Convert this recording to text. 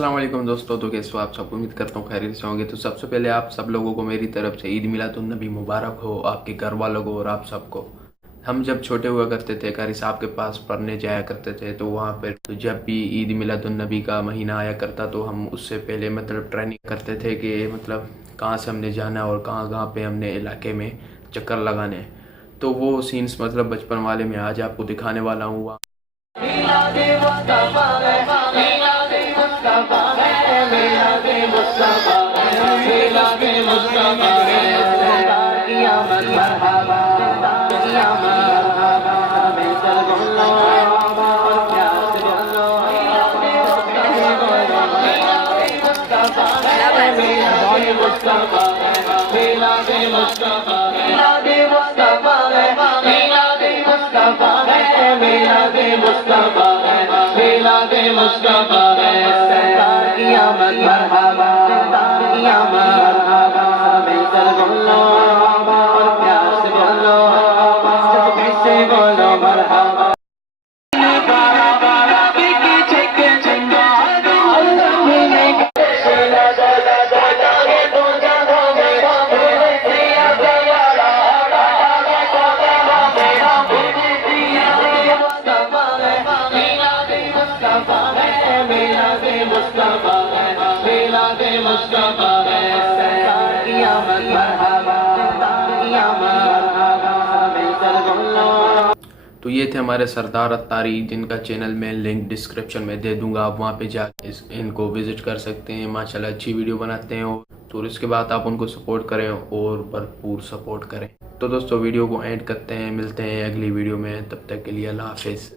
अस्सलाम वालेकुम दोस्तों। तो कैसे हो आप सब? उम्मीद करता हूँ खैरियत से होंगे। तो सबसे पहले आप सब लोगों को मेरी तरफ से ईद मिलादुन्नबी मुबारक हो, आपके घर वालों को और आप सबको। हम जब छोटे हुआ करते थे, कारी साहब के पास पढ़ने जाया करते थे, तो वहाँ पर तो जब भी ईद मिलादुन्नबी का महीना आया करता तो हम उससे पहले मतलब ट्रेनिंग करते थे कि मतलब कहाँ से हमने जाना और कहाँ कहाँ पे हमने इलाके में चक्कर लगाने हैं। तो वो सीन्स मतलब बचपन वाले में आज आपको दिखाने वाला हूँ। तो ये थे हमारे सरदार अत्तारी, जिनका चैनल मैं लिंक डिस्क्रिप्शन में दे दूंगा। आप वहाँ पे जाकर इनको विजिट कर सकते हैं। माशाल्लाह अच्छी वीडियो बनाते हैं। तो इसके बाद आप उनको सपोर्ट करें और भरपूर सपोर्ट करें। तो दोस्तों वीडियो को एंड करते हैं, मिलते हैं अगली वीडियो में। तब तक के लिए अल्लाह हाफिज़।